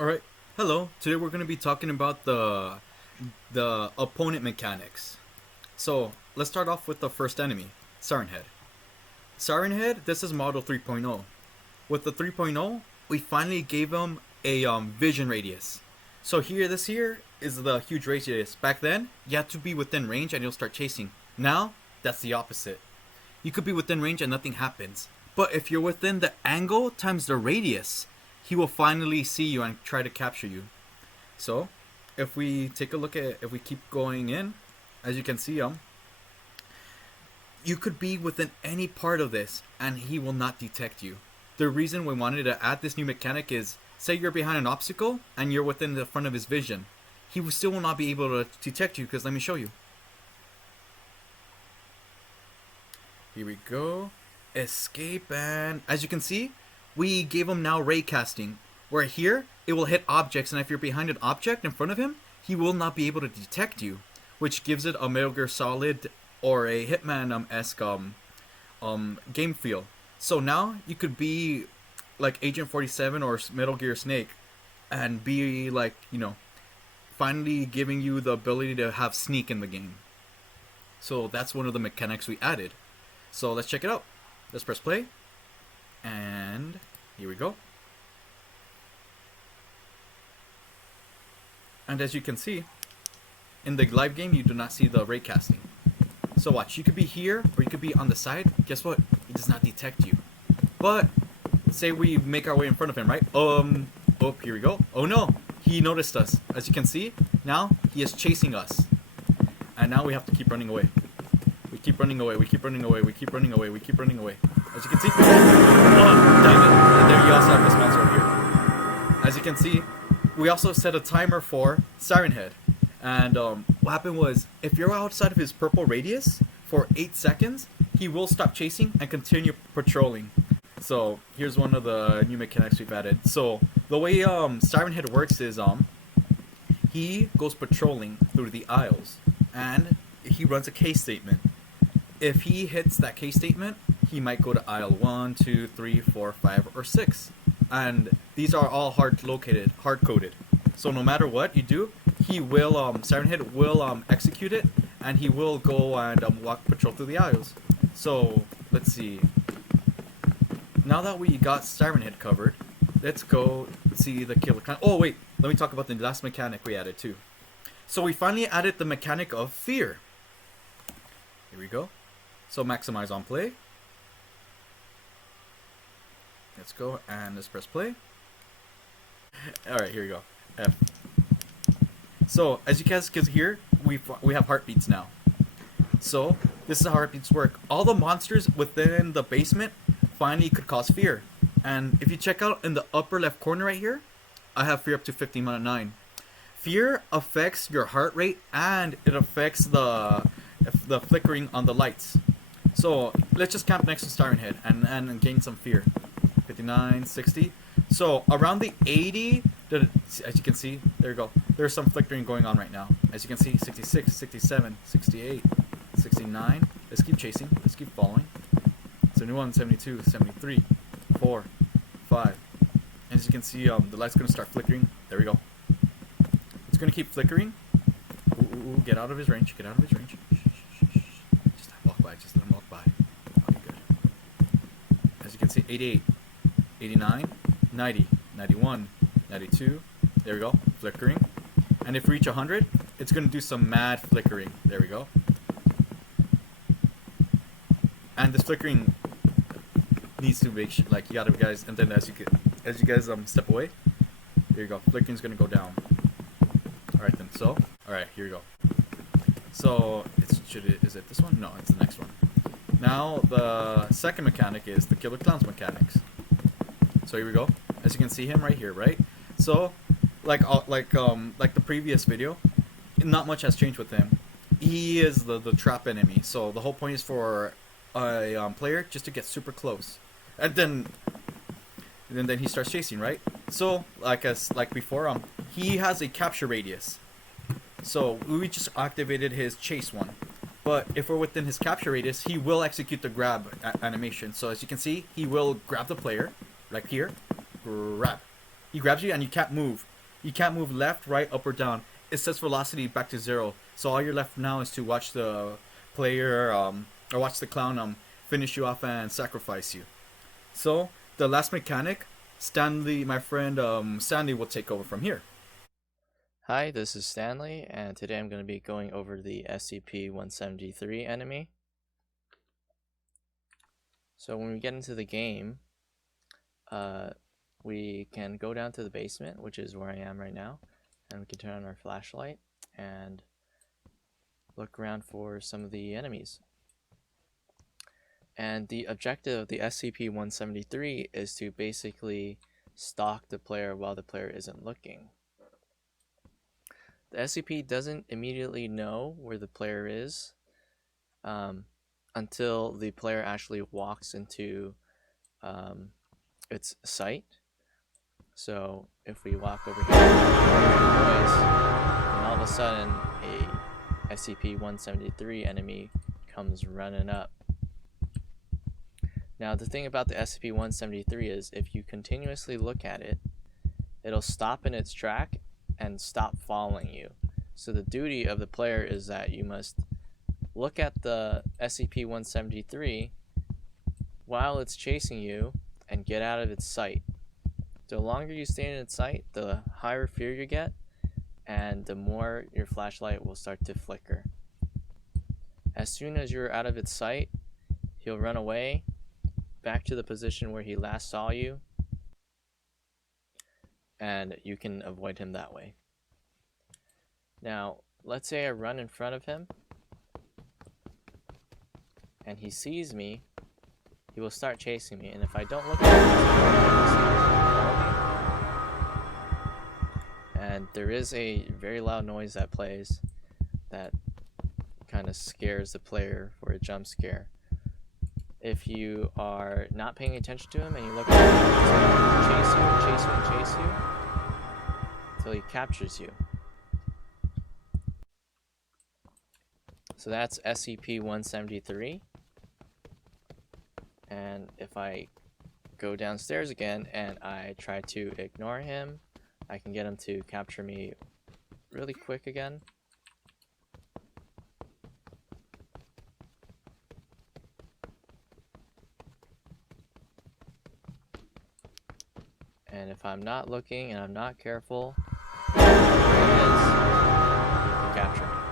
All right. Hello. Today we're going to be talking about the opponent mechanics. So let's start off with the first enemy, Siren Head. Siren Head. This is Model 3.0. With the 3.0, we finally gave him a vision radius. So this here is the huge radius. Back then, you had to be within range and you'll start chasing. Now, that's the opposite. You could be within range and nothing happens. But if you're within the angle times the radius, he will finally see you and try to capture you. So, if we take a look at, if we keep going in, as you can see, you could be within any part of this and he will not detect you. The reason we wanted to add this new mechanic is, say you're behind an obstacle and you're within the front of his vision. He will still not be able to detect you, because let me show you. Here we go. Escape, and as you can see, we gave him now ray casting, where here it will hit objects, and if you're behind an object in front of him, he will not be able to detect you, which gives it a Metal Gear Solid or a Hitman-esque game feel. So now you could be like Agent 47 or Metal Gear Snake and be like, finally giving you the ability to have sneak in the game. So that's one of the mechanics we added. So let's check it out. Let's press play. And here we go. And as you can see, in the live game, you do not see the ray casting. So watch, you could be here or you could be on the side. Guess what? He does not detect you. But say we make our way in front of him, right? Oh, here we go. Oh no, he noticed us. As you can see, now he is chasing us. And now we have to keep running away. We keep running away, we keep running away, we keep running away, we keep running away. As you can see, oh, dang it. And there you also have this monster over here. As you can see, we also set a timer for Siren Head. And what happened was, if you're outside of his purple radius for 8 seconds, he will stop chasing and continue patrolling. So here's one of the new mechanics we've added. So the way Siren Head works is he goes patrolling through the aisles and he runs a case statement. If he hits that case statement, he might go to aisle 1, 2, 3, 4, 5, or 6. And these are all hard coded. So no matter what you do, he will Siren Head will execute it, and he will go and patrol through the aisles. So let's see. Now that we got Siren Head covered, let's go see the killer clown. Oh wait, let me talk about the last mechanic we added too. So we finally added the mechanic of fear. Here we go. So maximize on play. Let's go and let's press play. Alright, here we go. F. So as you guys can hear, we have heartbeats now. So this is how heartbeats work. All the monsters within the basement finally could cause fear. And if you check out in the upper left corner right here, I have fear up to 15/9. Fear affects your heart rate and it affects the flickering on the lights. So let's just camp next to Siren Head and gain some fear. 59, 60. So around the 80, as you can see, there you go. There's some flickering going on right now. As you can see, 66, 67, 68, 69. Let's keep chasing. Let's keep following. 71, 72, 73, 4, 5. As you can see, the light's going to start flickering. There we go. It's going to keep flickering. Ooh, get out of his range. Get out of his range. Just let him walk by. Just let him walk by. Okay, good. As you can see, 88, 89, 90, 91, 92. There we go. Flickering. And if we reach 100, it's going to do some mad flickering. There we go. And this flickering needs to make like you gotta guys, and then as you guys step away, there you go. Flickering's gonna go down. All right then. So all right, here we go. So is it this one? No, it's the next one. Now the second mechanic is the Killer Clowns mechanics. So here we go. As you can see him right here, right? So like the previous video, not much has changed with him. He is the trap enemy. So the whole point is for a player just to get super close, and then he starts chasing, right? So like before, he has a capture radius. So we just activated his chase one, but if we're within his capture radius, he will execute the grab animation. So as you can see, he will grab the player, right here, grab, He grabs you and you can't move. You can't move left, right, up, or down. It sets velocity back to 0. So all you're left now is to watch the player or watch the clown finish you off and sacrifice you. So the last mechanic, Stanley, my friend Stanley, will take over from here. Hi, this is Stanley, and today I'm going to be going over the SCP-173 enemy. So when we get into the game, we can go down to the basement, which is where I am right now, and we can turn on our flashlight and look around for some of the enemies. And the objective of the SCP-173 is to basically stalk the player while the player isn't looking. The SCP doesn't immediately know where the player is until the player actually walks into its sight. So if we walk over here, noise, and all of a sudden a SCP-173 enemy comes running up. Now the thing about the SCP-173 is if you continuously look at it, it'll stop in its track and stop following you. So the duty of the player is that you must look at the SCP-173 while it's chasing you and get out of its sight. The longer you stay in its sight, the higher fear you get, and the more your flashlight will start to flicker. As soon as you're out of its sight, he'll run away back to the position where he last saw you, and you can avoid him that way. Now, let's say I run in front of him, and he sees me, he will start chasing me, and if I don't look at him, and there is a very loud noise that plays that kind of scares the player for a jump scare. If you are not paying attention to him and you look at him, he's going to chase you and chase you and chase you until he captures you. So that's SCP-173. And if I go downstairs again and I try to ignore him, I can get him to capture me really quick again. And if I'm not looking and I'm not careful, there he is, he can capture me.